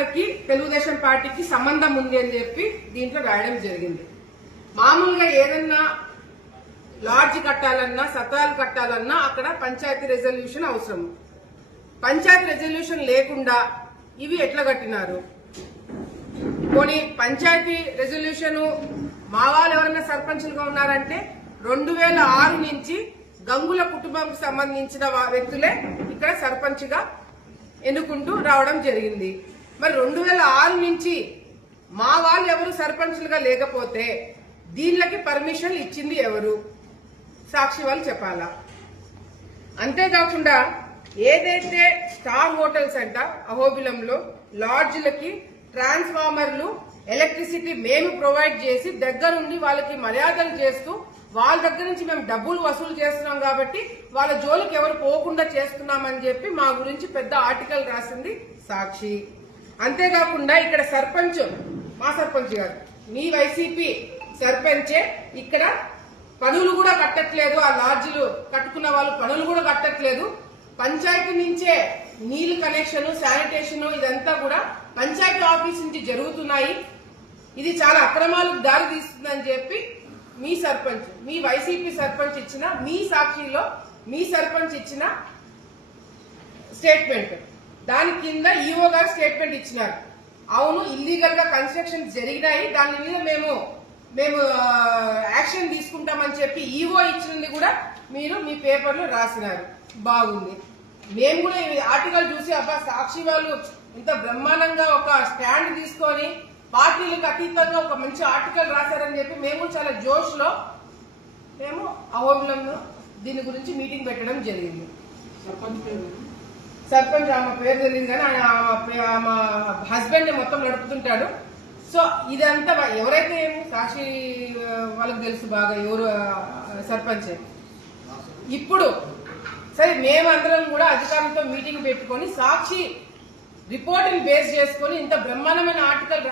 అధికారులకి తెలుగుదేశం పార్టీకి సంబంధం ఉంది అని చెప్పి దీంట్లో రాయడం జరిగింది. మామూలుగా ఏదన్నా లాడ్జ్ కట్టాలన్నా సత్రాలు కట్టాలన్నా అక్కడ పంచాయతీ రెజల్యూషన్ అవసరం. పంచాయతీ రెజల్యూషన్ లేకుండా ఇవి ఎట్లా కట్టినారు? పోనీ పంచాయతీ రెజల్యూషన్ మా వాళ్ళు ఎవరైనా సర్పంచులుగా ఉన్నారంటే 2006 నుంచి గంగుల కుటుంబానికి సంబంధించిన వ్యక్తులే ఇక్కడ సర్పంచ్గా ఎన్నుకుంటూ రావడం జరిగింది. మరి 2006 నుంచి మా వాళ్ళు ఎవరు సర్పంచ్లుగా లేకపోతే దీనికి పర్మిషన్ ఇచ్చింది ఎవరు? సాక్షి వాళ్ళు చెప్పాలా. అంతేకాకుండా ఏదైతే స్టార్ హోటల్స్ అంట అహోబిలంలో లాడ్జ్లకి ట్రాన్స్ఫార్మర్లు ఎలక్ట్రిసిటీ మేము ప్రొవైడ్ చేసి దగ్గరుండి వాళ్ళకి మర్యాదలు చేస్తూ వాళ్ళ దగ్గర నుంచి మేము డబ్బులు వసూలు చేస్తున్నాం కాబట్టి వాళ్ళ జోలికి ఎవరు పోకుండా చేస్తున్నామని చెప్పి మా గురించి పెద్ద ఆర్టికల్ రాసింది సాక్షి. అంతేకాకుండా ఇక్కడ సర్పంచ్ మా సర్పంచ్ గారు మీ వైసీపీ సర్పంచే ఇక్కడ పనులు కూడా కట్టట్లేదు. ఆ లాడ్జీలు కట్టుకున్న వాళ్ళు పనులు కూడా కట్టట్లేదు. పంచాయతీ నుంచే నీళ్లు కనెక్షన్ శానిటేషన్ ఇదంతా కూడా పంచాయతీ ఆఫీస్ నుంచి జరుగుతున్నాయి. ఇది చాలా అక్రమాలకు దారి తీస్తుందని చెప్పి మీ సర్పంచ్ మీ వైసీపీ సర్పంచ్ ఇచ్చిన మీ సాక్షిలో మీ సర్పంచ్ ఇచ్చిన స్టేట్మెంట్ దాని కింద ఈఓ గారు స్టేట్మెంట్ ఇచ్చినారు. అవును ఇల్లీగల్ గా కన్స్ట్రక్షన్ జరిగినాయి, దాని మీద మేము యాక్షన్ తీసుకుంటామని చెప్పి ఈఓ ఇచ్చినది కూడా మీరు మీ పేపర్లో రాసినారు. బాగుంది. మేము కూడా ఈ ఆర్టికల్ చూసి అబ్బా సాక్షి వాళ్ళు ఇంత బ్రహ్మాండంగా ఒక స్టాండ్ తీసుకొని పార్టీలకు అతీతంగా ఒక మంచి ఆర్టికల్ రాశారని చెప్పి మేము చాలా జోష్ లో మేము అహోబిలంలో దీని గురించి మీటింగ్ పెట్టడం జరిగింది. సర్పంచ్ ఆమె పేరు తెలియదు కానీ ఆమె హస్బెండ్ మొత్తం నడుపుతుంటాడు. సో ఇదంతా ఎవరైతే సాక్షి వాళ్ళకి తెలుసు బాగా ఎవరు సర్పంచ్. ఇప్పుడు సరే మేమందరం కూడా అధికారులతో మీటింగ్ పెట్టుకొని సాక్షి రిపోర్టింగ్ బేస్ చేసుకొని ఇంత బ్రహ్మాండమైన ఆర్టికల్